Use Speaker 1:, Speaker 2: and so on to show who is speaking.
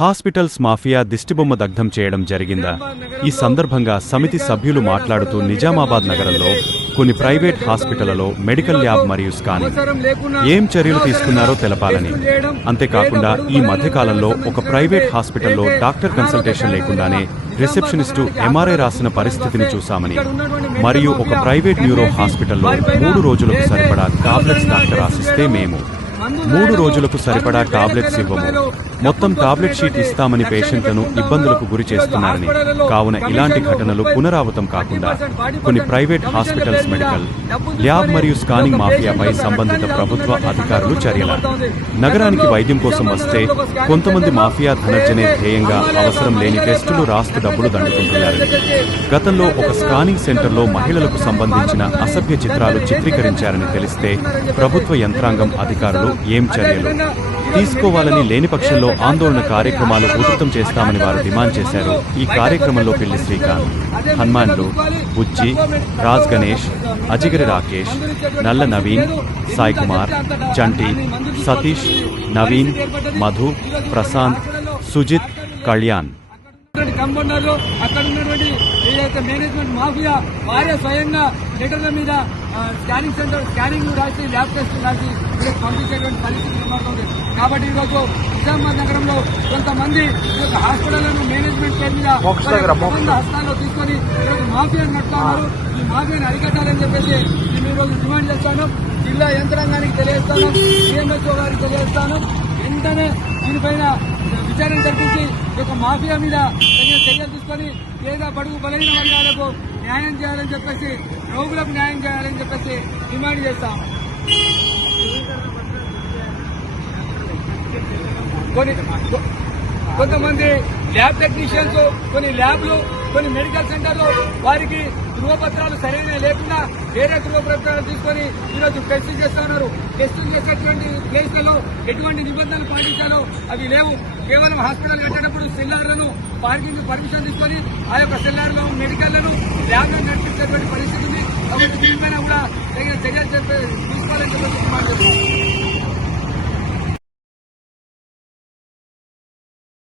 Speaker 1: Hospitals mafia దిష్టిబొమ్మ దగ్ధం చేయడం జరిగిందా? ఈ సందర్భంగా సమితి సభ్యులు మాట్లాడుతూ నిజామాబాద్ నగరంలో కొన్ని ప్రైవేట్ హాస్పిటళ్ళలో మెడికల్ ల్యాబ్ మరియు స్కానింగ్. ఏం చర్యలు తీసుకున్నారో తెలపాలని. అంతేకాకుండా ఈ మధ్యకాలంలో ఒక ప్రైవేట్ హాస్పిటల్లో డాక్టర్ కన్సల్టేషన్ లేకుండానే రిసెప్షనిస్టు ఎంఆర్ఐ రాసిన పరిస్థితిని చూశామని. మరియు ఒక ప్రైవేట్ న్యూరో హాస్పిటల్లో మూడు రోజులకు సరిపడా టాబ్లెట్స్ డాక్టర్ రాసిస్తే మేము. మూడు రోజులకు సరిపడా టాబ్లెట్స్ ఇవ్వము. మొత్తం టాబ్లెట్ షీట్ ఇస్తామని పేషెంట్లను ఇబ్బందులకు గురి చేస్తున్నారని. కావున ఇలాంటి ఘటనలు పునరావృతం కాకుండా కొన్ని ప్రైవేట్ హాస్పిటల్స్ మెడికల్ ల్యాబ్ మరియు స్కానింగ్ మాఫియాపై సంబంధిత ప్రభుత్వ అధికారులు చర్యల నగరానికి వైద్యం కోసం వస్తే కొంతమంది మాఫియా ధనర్జనే ధ్యేయంగా అవసరం లేని టెస్టులు రాస్తూ డబ్బులు దండుకుంటున్నారని. గతంలో ఒక స్కానింగ్ సెంటర్లో మహిళలకు సంబంధించిన అసభ్య చిత్రాలు చిత్రీకరించారని తెలిస్తే ప్రభుత్వ యంత్రాంగం అధికారులు ఏం చర్యలు? తీసుకోవాలని లేని పక్షంలో ఆందోళన కార్యక్రమాలు ఉధృతం చేస్తామని వారు డిమాండ్ చేశారు. ఈ కార్యక్రమంలో పిల్లి శ్రీకాంత్ హనుమాన్లు బుజ్జి రాజ్ గణేష్ అజిగిరి రాకేష్ నల్ల నవీన్ సాయి కుమార్ చంటి సతీష్ నవీన్ మధు ప్రశాంత్ సుజిత్ కళ్యాణ్.
Speaker 2: కంపౌండర్లు అక్కడ ఉన్నటువంటి ఏదైతే మేనేజ్మెంట్ మాఫియా వారే స్వయంగా లెటర్ల మీద స్కానింగ్ సెంటర్ స్కానింగ్ రాసి ల్యాబ్ టెస్ట్ రాసి పంపించేటువంటి పరిస్థితి ఏర్పడుతుంది కాబట్టి ఈరోజు నిజామాబాద్ నగరంలో కొంతమంది ఈ యొక్క హాస్పిటళ్ళను మేనేజ్మెంట్ పేరు మీద హస్తాల్లో తీసుకొని ఈరోజు మాఫియాను నడుపుతున్నారు ఈ మాఫియాని అరికట్టాలని చెప్పేసి మేము ఈరోజు డిమాండ్ చేస్తాను. జిల్లా యంత్రాంగానికి తెలియజేస్తాను. సిఎంహెచ్ఓ గారికి తెలియజేస్తాను. వెంటనే దీనిపైన ప్రచారం జరిపించి ఈ యొక్క మాఫియా మీద తగిన చర్యలు తీసుకొని పేద బడుగు బలహీన వర్గాలకు న్యాయం చేయాలని చెప్పేసి రోగులకు న్యాయం చేయాలని చెప్పేసి డిమాండ్ చేస్తాం. కొన్ని కొంతమంది ల్యాబ్ టెక్నీషియన్స్ కొన్ని ల్యాబ్లు కొన్ని మెడికల్ సెంటర్లు వారికి ధృవపత్రాలు సరైన లేకుండా వేరే ధృవపత్రాలు తీసుకొని ఈరోజు టెస్టులు చేస్తున్నారు టెస్టులు చేసేటువంటి ప్లేస్లలో ఎటువంటి నిబంధనలు పాటించాలో అవి లేవు. కేవలం హాస్పిటల్ కట్టేటప్పుడు సెల్లార్లను పార్కింగ్ పర్మిషన్ తీసుకొని ఆ యొక్క సెల్లార్లో మెడికల్లను ల్యాబ్లను నడిపించేటువంటి పరిస్థితి ఉంది. కాబట్టి దీనిపైన కూడా తగిన చర్యలు తీసుకోవాలని చెప్పి